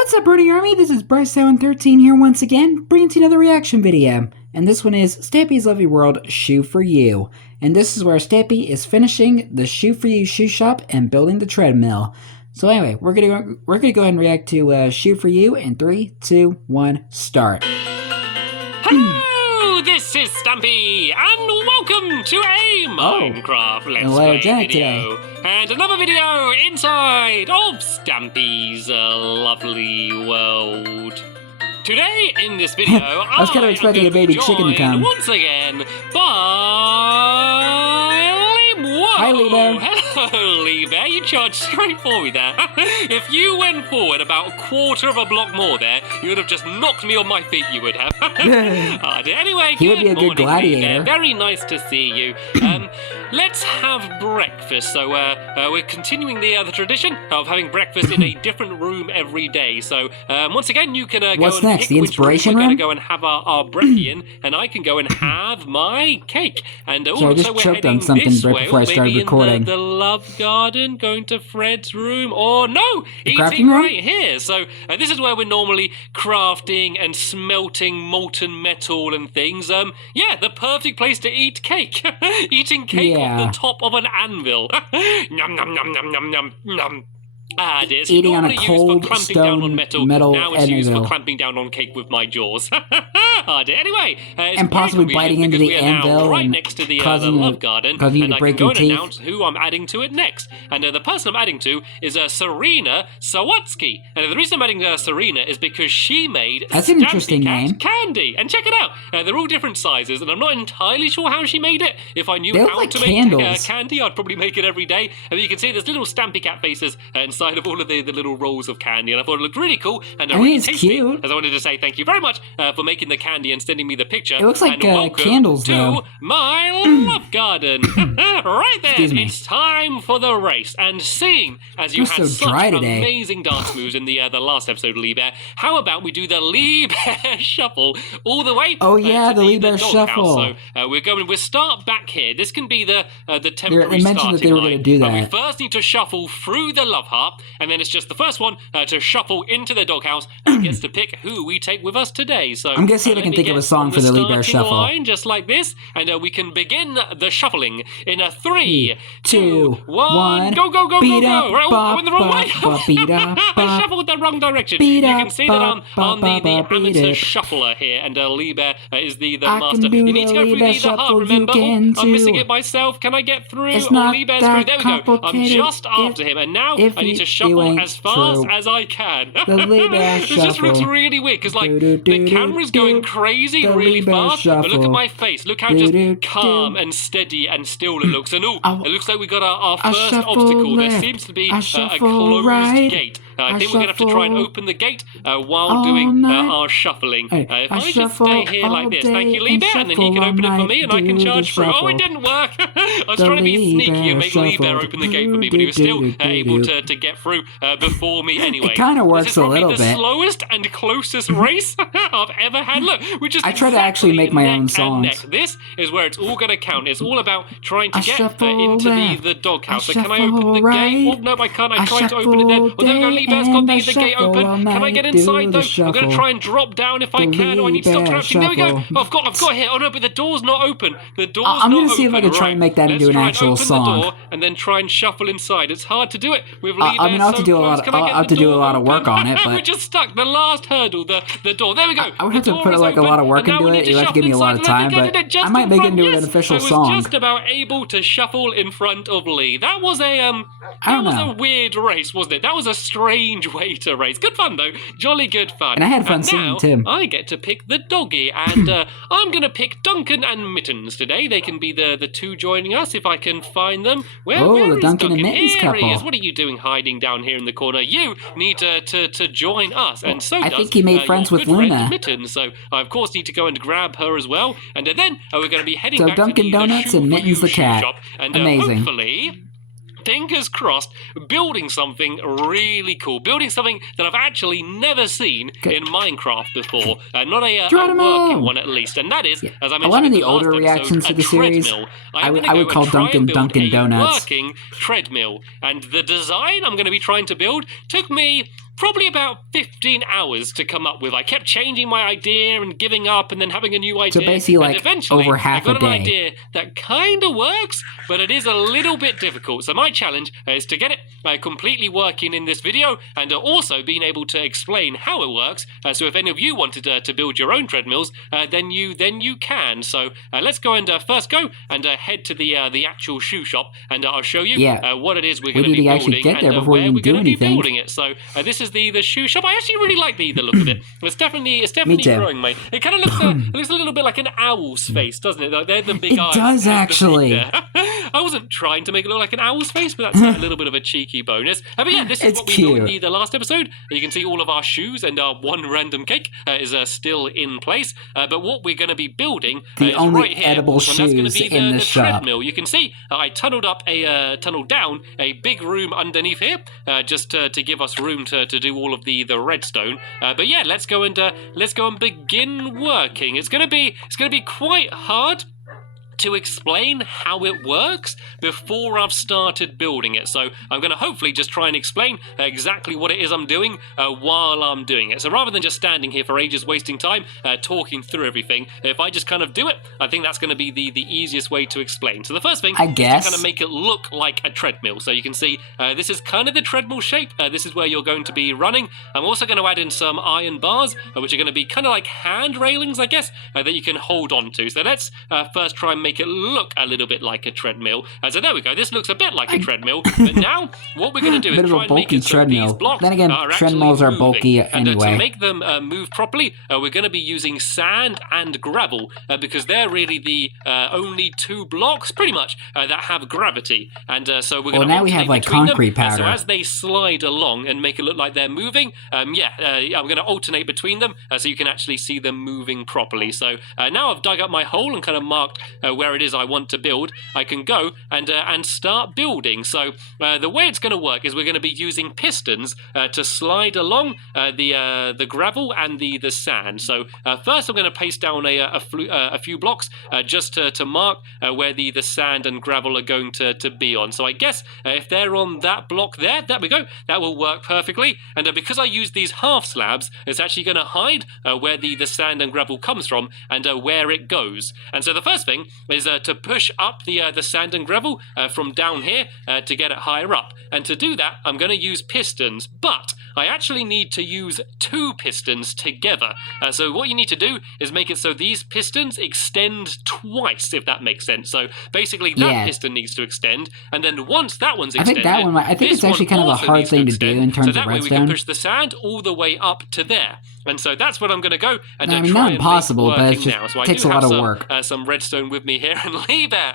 What's up, Birdie Army? This is BryceAllen13 here once again, bringing to you another reaction video. And this one is Stampy's Lovely World Shoe for You. And this is where Stampy is finishing the Shoe for You shoe shop and building the treadmill. So anyway, we're gonna go ahead and react to Shoe for You in 3, 2, 1, start. Hello, this is Stampy, and welcome to a Minecraft Let's Play video. And another video inside of Stampy's Lovely World. Today, in this video, I was kind of expecting a baby chicken to come. Once again by Lee. Hi, Lee. Hello, Lee Bear. You charged straight for me there. If you went forward about a quarter of a block more there, you would have just knocked me on my feet, you would have. Anyway, he would be a good gladiator. Very nice to see you. Let's have breakfast. So we're continuing the tradition of having breakfast in a different room every day. So once again, you can go and next? pick The which inspiration room we're room? going to go and have our brekkie in, and I can go and have my cake. And So I just we're choked heading on something this right way, before I started maybe recording. in the love garden, going to Fred's room, or no, The eating crafting room? right here. So this is where we're normally crafting and smelting molten metal and things. Yeah, the perfect place to eat cake. Eating cake off the top of an anvil. Yum, yum, yum, yum, yum, yum, yum. It's Eating on a normally cold used for clamping stone down on metal. Now it's used for anvil. clamping down on cake with my jaws. Anyway, it's And possibly very biting into convenient the because we are now anvil right and next to the causing love garden, causing you and to I break can go your and teeth. announce who I'm adding to it next. And the person I'm adding to is Serena Sawatsky. And the reason I'm adding Serena is because she made That's an interesting Stampy Cat name. candy. And check it out, they're all different sizes, and I'm not entirely sure how she made it. If I knew They look how like to candles. make candy, I'd probably make it every day. And you can see there's little Stampy Cat faces inside of all of the little rolls of candy, and I thought it looked really cool and really it's tasty. cute. As I wanted to say thank you very much for making the candy and sending me the picture. It looks like and welcome candles, to though. my love garden. Right there, Excuse me. it's time for the race. And seeing as you You're had so such dry today. amazing dance moves in the last episode, Lee Bear, how about we do the Lee Bear shuffle all the way? Oh, yeah, to the Lee Bear doghouse. shuffle. So we'll start back here. This can be the temporary They mentioned that they were going to do We that. first need to shuffle through the love heart, and then it's just the first one to shuffle into the doghouse and gets to pick who we take with us today. So I'm gonna see if I can think of a song for the Lee Bear shuffle. Line, just like this, and we can begin the shuffling in a 3, 2, 1, go, go, go, go, go. Right, I went the wrong way. I shuffled the wrong direction. You can see that I'm the amateur shuffler here, and Lee Bear is the master. You need to go through the heart, remember? I'm missing it myself. Can I get through? Lee Bear's through. There we go. I'm just after him, and now I need to shuffle as fast as I can. The Lee Bear This just looks shuffle. really weird, because like the camera's going crazy The really Lee Bear fast, but look at shuffle. my face. Look how just calm and steady and still it looks. And it looks like we got our first shuffle obstacle. There left, seems to be I a shuffle closed right, gate. I I think we're going to have to try and shuffle open the gate while all doing night. our shuffling. If I I just shuffle stay here all like this, thank day you, Lee and Bear, and then you shuffle can open it all for night, me and I can do charge the through. Oh, shuffle. it didn't work. I was The trying to be Lee sneaky Bear and make Lee Bear shuffle. open the gate for me, but he was still able to get through before me anyway. It kind of works This is a probably little the bit. slowest and closest race I've ever had. Look, we're just I try to actually make my own neck and neck. songs. This is where it's all going to count. It's all about trying to I get shuffle into left, the doghouse. I So can I open shuffle the right, gate? Oh, no, I can't. I I tried to open it then. shuffle Oh, there we go. Lee Bear's got and I the gate shuffle open. all Can I night, get do inside the though? I'm going to shuffle. try and drop down if I The can. Oh, I Lee need to stop Bear crouching. There we go. shuffle. Oh, I've got here. Oh no, but the door's not open. The door's I'm not gonna see if I open. can try Right, and make that into let's an try and actual open song. the door and then try and shuffle inside. It's hard to do it with Lee I'm Bear gonna have to so do a close. lot. Can I I'll get have the to do a door lot of work open? on it, We're but just stuck. The last hurdle, the door. There we go. I would The have to door put is like a open, lot of work and now into we it. need to You have to give me a shuffle lot of inside. time, Look, I but did it just I might in make it front. into an Yes, official I was song. just about able to shuffle in front of Lee. That was a a weird race, wasn't it? That was a strange way to race. Good fun though, jolly good fun. And I had fun singing, now, too. I get to pick the doggy, and I'm gonna pick Duncan and Mittens today. They can be the two joining us if I can find them. Where the is Duncan and Mittens Here he couple. is. What are you doing hiding down here in the corner? You need to join us, and so I does think he made your friends with good friend Luna. Mittens. So I of course need to go and grab her as well, and then we're going to be heading So back Dunkin' to the Donuts Shoe and for Mittens You the shoe cat. shop, and Amazing. hopefully, fingers crossed, building something really cool. Building something that I've actually never seen in Minecraft before. Not a working one at least. And that is, as I mentioned one of in the the older last reactions episode, to the series, treadmill. I would I'm gonna go call and try and Dunkin' build a Donuts. working treadmill. And the design I'm going to be trying to build took me probably about 15 hours to come up with. I kept changing my idea and giving up and then having a new idea. So basically, like, and eventually, over half I got a day. an idea that kind of works, but it is a little bit difficult. So my challenge is to get it completely working in this video, and also being able to explain how it works. So if any of you wanted to build your own treadmills, then you can. So let's go and first go and head to the actual shoe shop, and I'll show you what it is we're going to be building and where we're going to be building it. So this is the shoe shop. I actually really like the look of it. It's definitely growing me. It kind of looks a little bit like an owl's face, doesn't it? Like they're the big eyes. It does actually. I wasn't trying to make it look like an owl's face, but that's a little bit of a cheeky bonus. But yeah, this is what we built in the last episode. You can see all of our shoes and our one random cake is still in place. But what we're going to be building the is only right here, edible and that's going to shoes be in the the shop. treadmill. You can see I tunneled down a big room underneath here, just to give us room to do all of the redstone. But yeah, let's go and begin working. It's gonna be quite hard to explain how it works before I've started building it. So I'm going to hopefully just try and explain exactly what it is I'm doing while I'm doing it. So rather than just standing here for ages wasting time talking through everything, if I just kind of do it, I think that's going to be the easiest way to explain. So the first thing is to kind of make it look like a treadmill. So you can see this is kind of the treadmill shape. This is where you're going to be running. I'm also going to add in some iron bars, which are going to be kind of like hand railings, I guess, that you can hold on to. So let's first try and make it look a little bit like a treadmill. So there we go. This looks a bit like a treadmill. But now what we're going to do is try and make it so these blocks then again, treadmills are bulky anyway. And to make them move properly, we're going to be using sand and gravel because they're really the only two blocks, pretty much, that have gravity. And so we're going to now we have like concrete powder. So as they slide along and make it look like they're moving, I'm going to alternate between them so you can actually see them moving properly. So now I've dug up my hole and kind of marked where it is I want to build. I can go and start building. So the way it's going to work is we're going to be using pistons to slide along the gravel and the sand. So first I'm going to paste down a few blocks just to mark where the sand and gravel are going to be on. So I guess if they're on that block there we go, that will work perfectly. And because I use these half slabs, it's actually going to hide where the sand and gravel comes from and where it goes. And so the first thing is to push up the sand and gravel from down here to get it higher up. And to do that, I'm going to use pistons, but I actually need to use two pistons together. So what you need to do is make it so these pistons extend twice, if that makes sense. So basically that piston needs to extend, and then once that one's extended, I think it's actually kind of a hard thing to do in terms of redstone. So that way we can push the sand all the way up to there. And so that's what I'm going to go and try not and impossible, make but it now. So takes a lot of work. Some redstone with me here, and Lee Bear.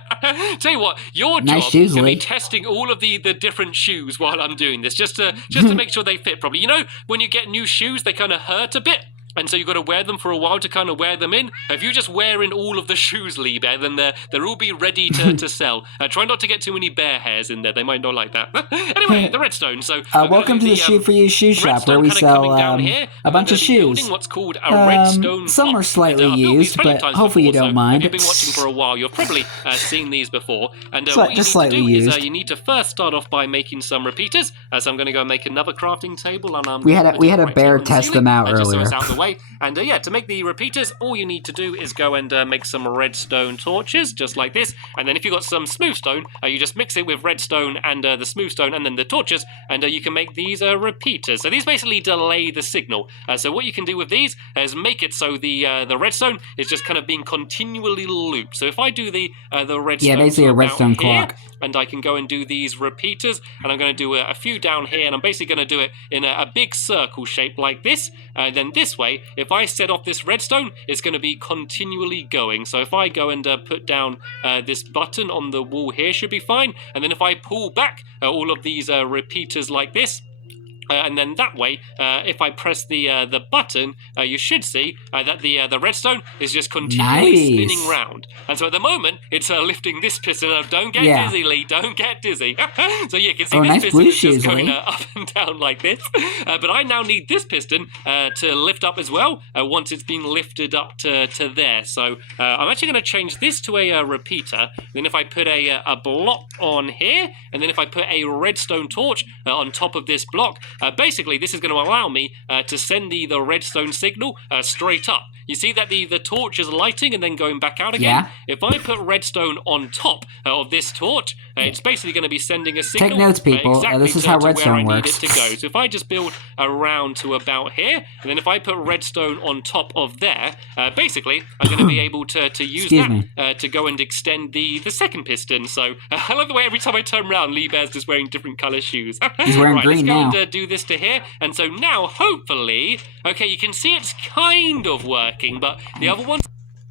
Tell you what, your nice job shoes, is going to Lee. be testing all of the different shoes while I'm doing this, just to make sure they fit properly. You know, when you get new shoes, they kind of hurt a bit. And so you've got to wear them for a while to kind of wear them in. If you just wear in all of the shoes, Lee Bear, then they'll all be ready to sell. Try not to get too many bear hairs in there. They might not like that. Anyway, the redstone. So welcome to the Shoe for You shoe shop, where we sell a bunch of shoes. What's called a redstone some are slightly used, but hopefully you don't mind. If you've been watching for a while, you've probably seen these before. And just what you slightly need to do used. is you need to first start off by making some repeaters. So I'm going to go make another crafting table. And we had a bear test them out earlier. Just so it's out of the way. And to make the repeaters, all you need to do is go and make some redstone torches, just like this. And then if you've got some smooth stone, you just mix it with redstone and the smooth stone and then the torches, and you can make these repeaters. So these basically delay the signal. So what you can do with these is make it so the redstone is just kind of being continually looped. So if I do the redstone, basically a redstone clock. And I can go and do these repeaters, and I'm going to do a few down here, and I'm basically going to do it in a big circle shape like this. Then this way, if I set off this redstone, it's going to be continually going. So if I go and put down this button on the wall here, should be fine. And then if I pull back all of these repeaters like this, and then that way, if I press the button, you should see that the redstone is just continually spinning round. And so at the moment, it's lifting this piston up. Don't get dizzy, Lee. Don't get dizzy. So you can see this piston is just going up and down like this. But I now need this piston to lift up as well once it's been lifted up to there. So I'm actually going to change this to a repeater. Then if I put a block on here, and then if I put a redstone torch on top of this block, basically this is going to allow me to send the redstone signal straight up. You see that the torch is lighting and then going back out again? Yeah. If I put redstone on top of this torch, it's basically going to be sending a signal. Take notes, people. Exactly this is how redstone where I works. need it to go. So if I just build around to about here, and then if I put redstone on top of there, basically I'm going to be able to use that to go and extend the second piston. So I love the way every time I turn around, Lee Bear's just wearing different colour shoes. He's wearing green now. Let's go and do this to here. And so now, hopefully, okay, you can see it's kind of working, but the other one's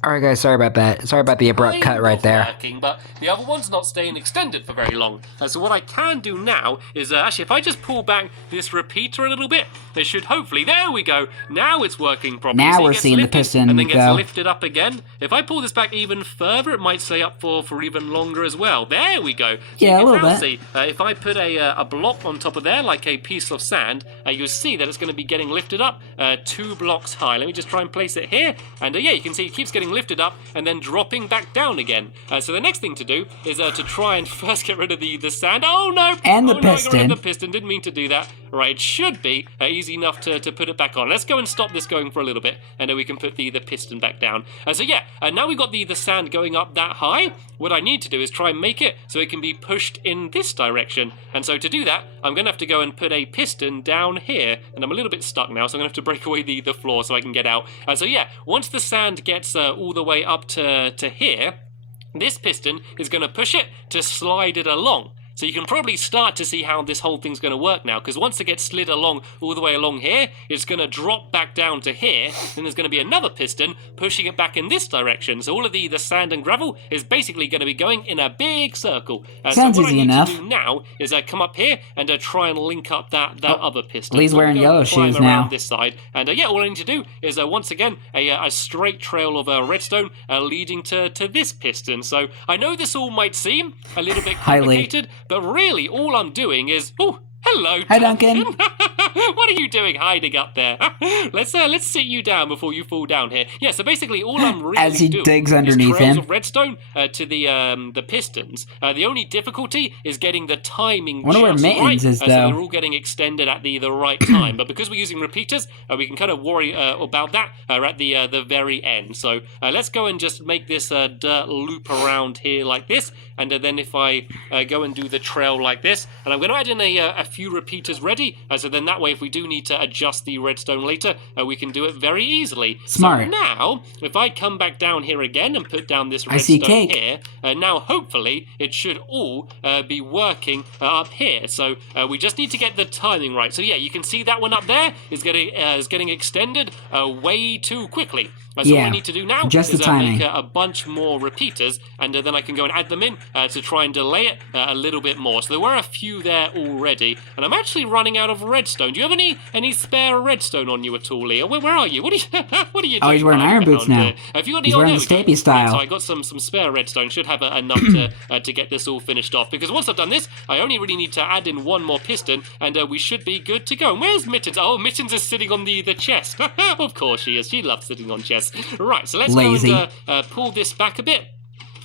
Alright guys, sorry about that. Sorry about the abrupt cut right there. working, but the other one's not staying extended for very long. So what I can do now is, actually, if I just pull back this repeater a little bit, it should hopefully, there we go, now it's working properly. Now so we're seeing the piston and then gets go. lifted up again. If I pull this back even further, it might stay up for even longer as well. There we go. So yeah, you a can little now bit. see, if I put a block on top of there, like a piece of sand, you'll see that it's going to be getting lifted up 2 blocks high. Let me just try and place it here, and yeah, you can see it keeps getting lifted up and then dropping back down again. So the next thing to do is to try and first get rid of the sand. Oh no! And the piston. I got rid piston. of the piston. Didn't mean to do that. Right, it should be easy enough to put it back on. Let's go and stop this going for a little bit, and then we can put the piston back down. So yeah, now we've got the sand going up that high. What I need to do is try and make it so it can be pushed in this direction. And so to do that, I'm going to have to go and put a piston down here. And I'm a little bit stuck now, so I'm going to have to break away the floor so I can get out. So yeah, once the sand gets all the way up to here, this piston is going to push it to slide it along. So you can probably start to see how this whole thing's going to work now, because once it gets slid along all the way along here, it's going to drop back down to here, then there's going to be another piston pushing it back in this direction. So all of the sand and gravel is basically going to be going in a big circle. Sounds so what easy I need enough. to do now is come up here and try and link up that other piston. Lee's So wearing go yellow and climb shoes around now. this side, and yeah, all I need to do is once again a straight trail of redstone leading to this piston. So I know this all might seem a little bit complicated, but really all I'm doing is hello, Hi, Duncan. What are you doing hiding up there? Let's sit you down before you fall down here. Yeah, so basically all I'm really As he doing digs is underneath trails him. of redstone to the pistons. The only difficulty is getting the timing Wonder where just Mittens right, is, so though. they're all getting extended at the right time. But because we're using repeaters, we can kind of worry about that at the very end. So let's go and just make this dirt loop around here like this, and then if I go and do the trail like this, and I'm going to add in a few repeaters ready, so then that way if we do need to adjust the redstone later, we can do it very easily. Smart. So now, if I come back down here again and put down this I see redstone cake. here, now hopefully it should all be working up here. So we just need to get the timing right. So yeah, you can see that one up there is getting extended way too quickly. So Yeah, what I need to do now just is the timing. make a bunch more repeaters, and then I can go and add them in to try and delay it a little bit more. So there were a few there already, and I'm actually running out of redstone. Do you have any spare redstone on you at all, Leo? Where are you? What are you what are you doing? Oh, he's wearing hiding iron boots behind now. there? Have you got any? He's Oh, wearing there the we go. Stampy style. Right, so I got some spare redstone. Should have enough to get this all finished off, because once I've done this, I only really need to add in one more piston, and we should be good to go. And where's Mittens? Oh, Mittens is sitting on the chest. Of course she is. She loves sitting on chests. Right, so let's Lazy. go and pull this back a bit.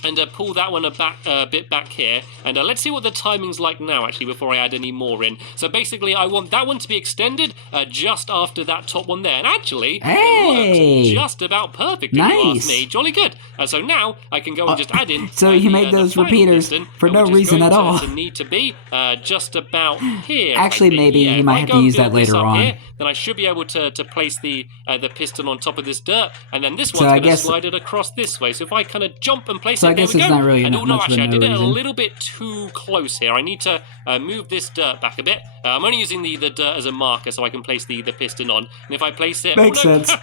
And pull that one a bit back here. And let's see what the timing's like now, actually, before I add any more in. So basically, I want that one to be extended just after that top one there. And actually, Hey! it works just about perfect, if you Nice. ask me. Jolly good. So now, I can go and just add in... So you made the those final repeaters piston, for no which is reason going at all. to need to be just about here. Actually, I think. maybe Yeah, you if might I have go to and use that build this later up on. here, then I should be able to place the piston on top of this dirt, and then this So one's I going to guess- slide it across this way. So if I kind of jump and place So it, I guess there we it's go. not really And much of actually, I no did it a reason. little bit too close here. I need to move this dirt back a bit. I'm only using the dirt as a marker so I can place the piston on. And if I place it, Makes no, sense.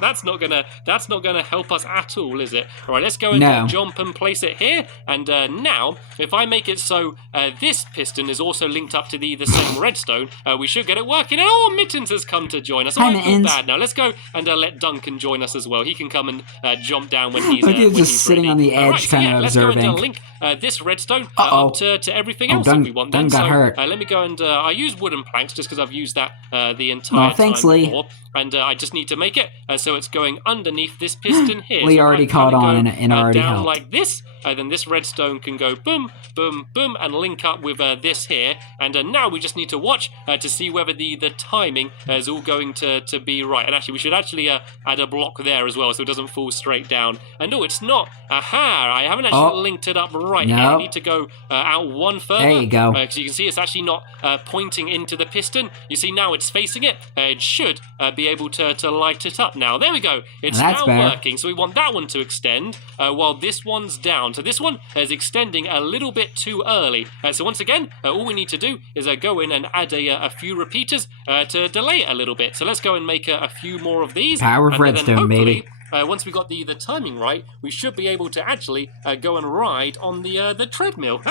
that's not gonna help us at all, is it? All right, let's go and No. jump and place it here. And now, if I make it so this piston is also linked up to the same redstone, we should get it working. And oh, Mittens has come to join us. Oh, Hi, I feel Mittens. bad now. Let's go and let Duncan join us as well. He can come and jump down when he's Look, he's when just he's sitting ready. on the All edge, right, so kind yeah, of let's go observing. and link this redstone up to everything else if we want. Dunn got hurt. Let me go and I use wooden planks just because I've used that the entire thanks, time Lee. before. And I just need to make it so it's going underneath this piston here. Lee so already caught on and already down helped. like this. Then this redstone can go boom, boom, boom, and link up with this here. And now we just need to watch to see whether the timing is all going to be right. And actually, we should actually add a block there as well so it doesn't fall straight down. And no, it's not. Aha! I haven't actually linked it up right here. I need to go out one further. There you go. Because you can see it's actually not pointing into the piston. You see now it's facing it. It should be able to light it up now. There we go. It's now working. So we want that one to extend while this one's down. So this one is extending a little bit too early. So once again, all we need to do is go in and add a few repeaters to delay it a little bit. So let's go and make a few more of these. Power of redstone, baby. Once we got the timing right, we should be able to actually go and ride on the treadmill.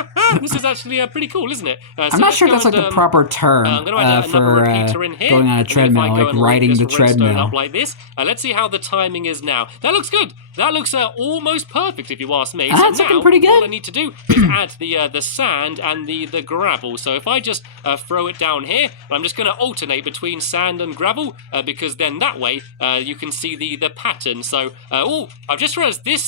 This is actually pretty cool, isn't it? So I'm not sure that's like the proper term I'm going to add another repeater in here. Going on a treadmill, like riding the treadmill. Up like this. Let's see how the timing is now. That looks good. That looks almost perfect, if you ask me. That's looking pretty good. All I need to do is add the sand and the gravel. So if I just throw it down here, I'm just going to alternate between sand and gravel because then that way you can see the pattern. So, I've just realised this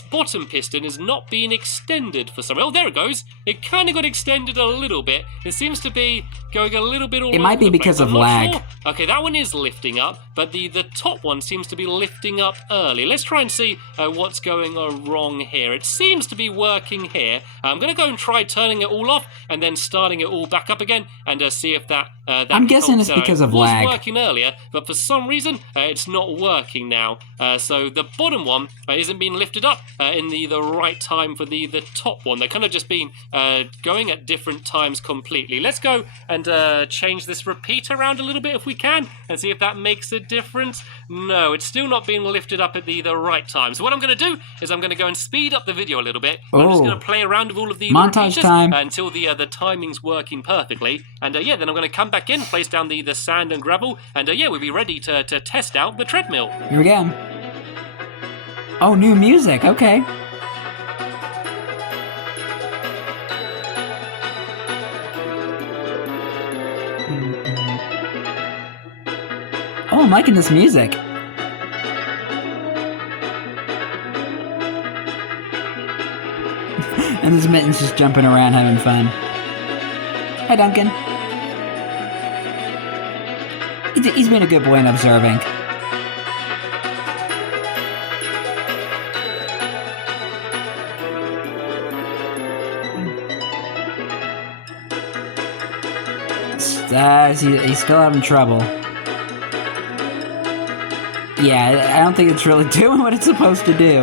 bottom piston is not being extended for some reason. Oh, there it goes. It kind of got extended a little bit. It seems to be going a little bit all over the place. It might be because of lag. Sure. Okay, that one is lifting up, but the top one seems to be lifting up early. Let's try and see what's going wrong here. It seems to be working here. I'm going to go and try turning it all off and then starting it all back up again and see if that I'm guessing it's because of lag. It was working earlier, but for some reason it's not working now. So the bottom one isn't being lifted up in the right time for the top one. They're kind of just been going at different times completely. Let's go and change this repeat around a little bit if we can and see if that makes a difference. No, it's still not being lifted up at the right time. So what I'm going to do is I'm going to go and speed up the video a little bit. I'm just going to play around with all of the montage time until the timing's working perfectly. And yeah, then I'm going to come back in, place down the sand and gravel, and yeah, we'll be ready to test out the treadmill. Here we go. Oh, new music. Okay. Oh, I'm liking this music. And this Mitten's just jumping around having fun. Hi, Duncan. He's been a good boy in observing. He's still having trouble. Yeah, I don't think it's really doing what it's supposed to do.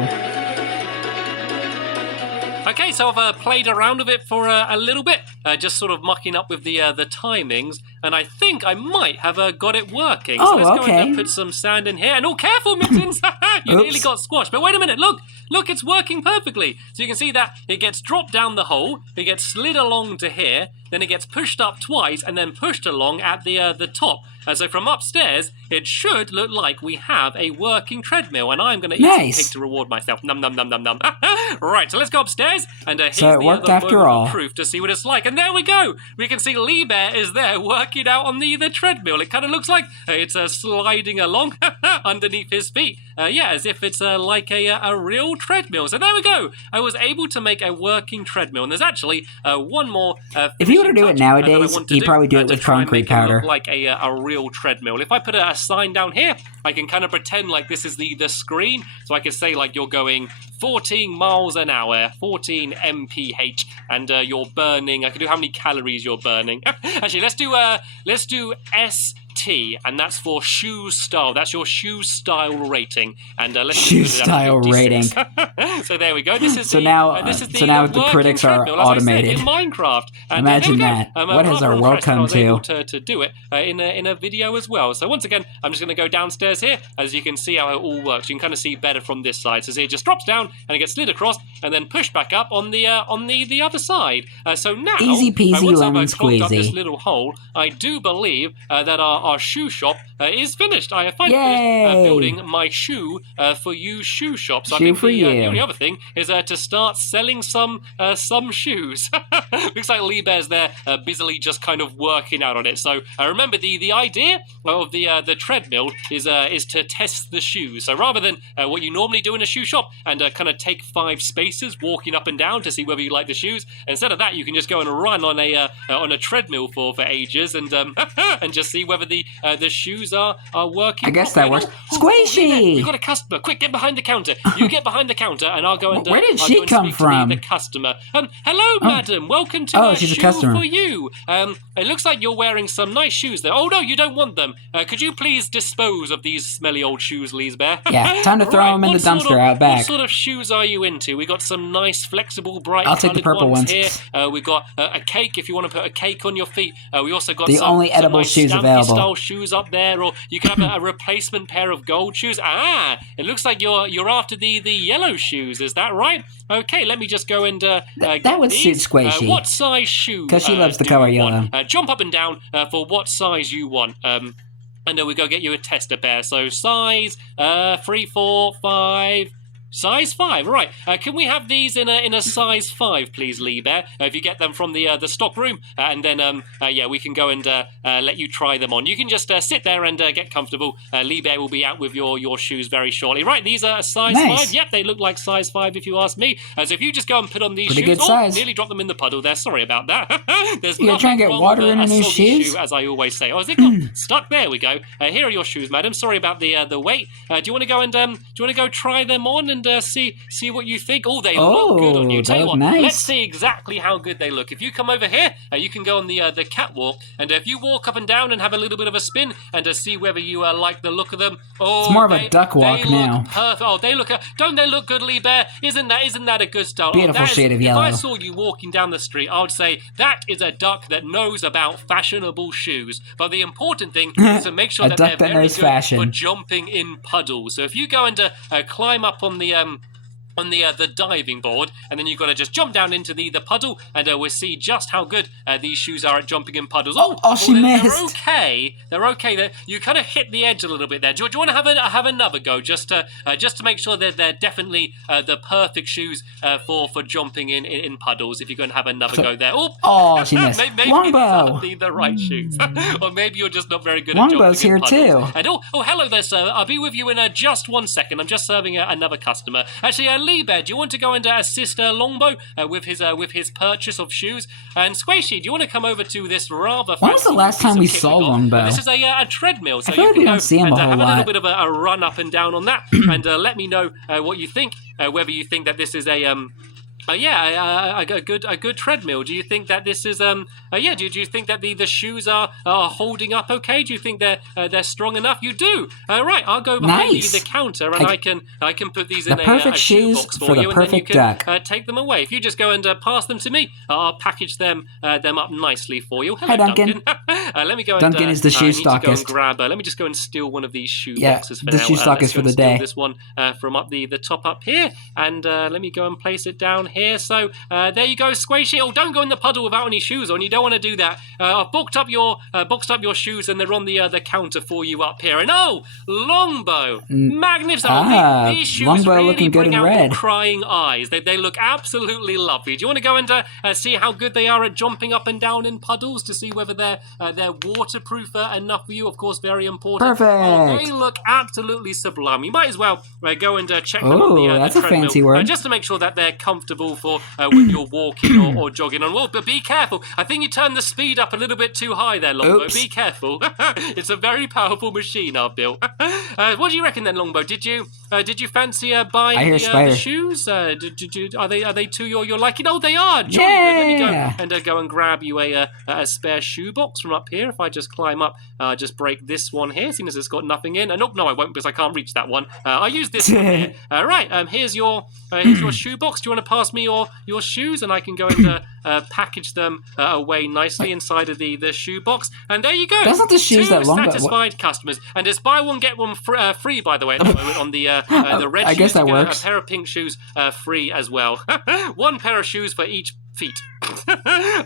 Okay, so I've played around with it for a little bit, just sort of mucking up with the timings, and I think I might have got it working. So let's go and put some sand in here. And careful, Mittens! You nearly got squashed. But wait a minute, look, it's working perfectly. So you can see that it gets dropped down the hole, it gets slid along to here, then it gets pushed up twice, and then pushed along at the top. So from upstairs, it should look like we have a working treadmill, and I'm going to eat some cake to reward myself. Num num num num num. Right, so let's go upstairs, and here's so it worked after all. Proof to see what it's like. And there we go. We can see Lee Bear is there working out on the treadmill. It kind of looks like it's sliding along underneath his feet. Yeah, as if it's like a real treadmill. So there we go. I was able to make a working treadmill, and there's actually one more. If you were to do it nowadays, you'd probably do it with concrete powder. Like a real treadmill. If I put a sign down here, I can kind of pretend like this is the screen, so I can say like you're going 14 miles an hour, 14 mph, and you're burning. I can do how many calories you're burning. Actually, let's do ST, and that's for shoe style. That's your shoe style rating. And let's shoe style rating. So there we go. This is so now the critics are automated. In Minecraft. And, imagine that. What has our world come to? To do it in a video as well. So once again, I'm just going to go downstairs here, as you can see how it all works. You can kind of see better from this side. So see, it just drops down and it gets slid across and then pushed back up on the other side. So now, easy peasy once lemon I've clogged up this squeezy. little hole, I do believe that our our shoe shop is finished. I have finally finished building my shoe for you shoe shop. So I think the only other thing is to start selling some shoes. Looks like Lee Bear's there busily just kind of working out on it. So remember, the idea of the treadmill is to test the shoes. So rather than what you normally do in a shoe shop and kind of take 5 spaces walking up and down to see whether you like the shoes, instead of that you can just go and run on a treadmill for ages and and just see whether the shoes are working. I guess that works. Squishy! We've got a customer. Quick, get behind the counter. You get behind the counter and I'll go and where did she come from? The customer. Hello, madam. Welcome to our she's shoe a customer. for you. It looks like you're wearing some nice shoes there. Oh no, you don't want them. Could you please dispose of these smelly old shoes, Lee's Bear? Yeah, time to throw them in the dumpster out back. What sort of shoes are you into? We got some nice, flexible, bright I'll take the purple ones here. We got a cake if you want to put a cake on your feet. We also got the only edible nice shoes Stampy available. Style shoes up there, or you can have a replacement pair of gold shoes. It looks like you're after the yellow shoes. Is that right? Okay, let me just go and that would suit Squishy. What size shoe? Because she loves the color yellow. Jump up and down for what size you want. And then we go get you a tester pair. So size 3, 4, 5. Size 5, right. Can we have these in a size 5, please, Lee Bear? If you get them from the stock room, and then we can go and let you try them on. You can just sit there and get comfortable. Lee Bear will be out with your shoes very shortly. Right, these are size 5. Yep, they look like size 5 if you ask me. So if you just go and put on these Pretty shoes, good size. Nearly dropped them in the puddle there. Sorry about that. There's You're trying to get water in a new shoes? shoe, as I always say. Oh, has it got stuck? There we go. Here are your shoes, madam. Sorry about the wait. Do you want to go and try them on and see what you think? Oh, they look good on you. Tell you what, nice. Let's see exactly how good they look. If you come over here, you can go on the catwalk, and if you walk up and down and have a little bit of a spin and see whether you like the look of them. Oh, it's more of a duck walk they now. Look perfect. Oh, they look. Don't they look good, Lee Bear? Isn't that a good style? Beautiful shade of yellow. If I saw you walking down the street, I would say that is a duck that knows about fashionable shoes. But the important thing is to make sure that they're very good for jumping in puddles. So if you go and climb up on the diving board, and then you've got to just jump down into the puddle, and we'll see just how good these shoes are at jumping in puddles. She missed. They're okay. You kind of hit the edge a little bit there. Do you want to have another go, just to make sure that they're definitely the perfect shoes for jumping in puddles? If you're going to have another go there. She missed. Maybe Longbow. these aren't the right shoes, or maybe you're just not very good at jumping Longbow's in here puddles. too. And hello there, sir. I'll be with you in just 1 second. I'm just serving another customer. Actually, Lee Bear, do you want to go and assist Longbow with his purchase of shoes? And Squishy, do you want to come over to this rather When was the last time we saw Longbow? This is a treadmill, so I feel you like we can don't see him a have whole a little lot. bit of a run up and down on that, and let me know what you think. Whether you think that this is a good treadmill. Do you think that this is do you think that the shoes are holding up okay? Do you think they're strong enough? You do. Right, I'll go behind the counter, and I can put these in a shoebox for you, and then you can take them away. If you just go and pass them to me, I'll package them up nicely for you. Hello, Duncan. Let me go. Duncan is the shoe stockist. Let me just go and steal one of these shoe boxes for now. The shoe stockist for the day. This one from up the top up here, and let me go and place it down here. So there you go, Squishy. Oh, don't go in the puddle without any shoes on. You don't want to do that. I've boxed up your shoes, and they're on the counter for you up here. And Longbow, magnificent. These shoes Longbow really looking good bring in out red. your crying eyes. They look absolutely lovely. Do you want to go and see how good they are at jumping up and down in puddles to see whether they're waterproof enough for you? Of course, very important. Perfect. Oh, they look absolutely sublime. You might as well go and check them on the that's a treadmill, fancy word. just to make sure that they're comfortable for when you're walking or jogging on. Well, but be careful. I think you turned the speed up a little bit too high there, Longbow. Oops. Be careful. It's a very powerful machine I've built. What do you reckon then, Longbow? Did you fancy buying the shoes? Are they to your liking? Oh, they are. Jolly good. Let me go and grab you a spare shoe box from up here. If I just climb up, just break this one here, seeing as it's got nothing in. And no, I won't, because I can't reach that one. I'll use this one here. Right. Here's your shoe box. Do you want to pass me your shoes, and I can go and package them away nicely inside of the shoe box. And there you go. That's not the shoes that Longbow. Satisfied customers, and it's buy one get one free. By the way, at the moment on the red shoes, I guess that you get works. a pair of pink shoes free as well. One pair of shoes for each feet.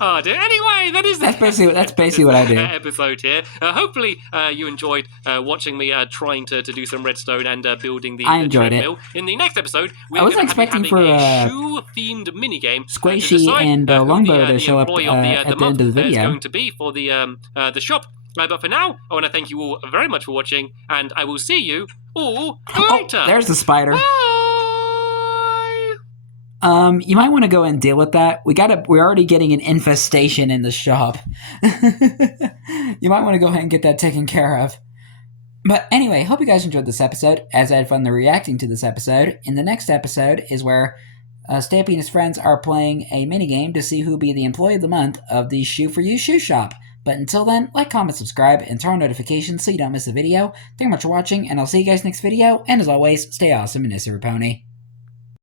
Oh dear. Anyway, that's basically what I do. Episode here. Hopefully, you enjoyed watching me trying to do some redstone and building the treadmill. In the next episode, we're going to be having a shoe-themed minigame. Squishy and Longbow to show up at the end of the video. It's going to be for the shop. But for now, I want to thank you all very much for watching, and I will see you all later. Oh, there's the spider. Bye. You might want to go and deal with that. We're already getting an infestation in the shop. You might want to go ahead and get that taken care of. But anyway, hope you guys enjoyed this episode, as I had fun reacting to this episode. In the next episode is where Stampy and his friends are playing a minigame to see who will be the employee of the month of the Shoe for You shoe shop. But until then, like, comment, subscribe, and turn on notifications so you don't miss a video. Thank you much for watching, and I'll see you guys next video. And as always, stay awesome and Pony.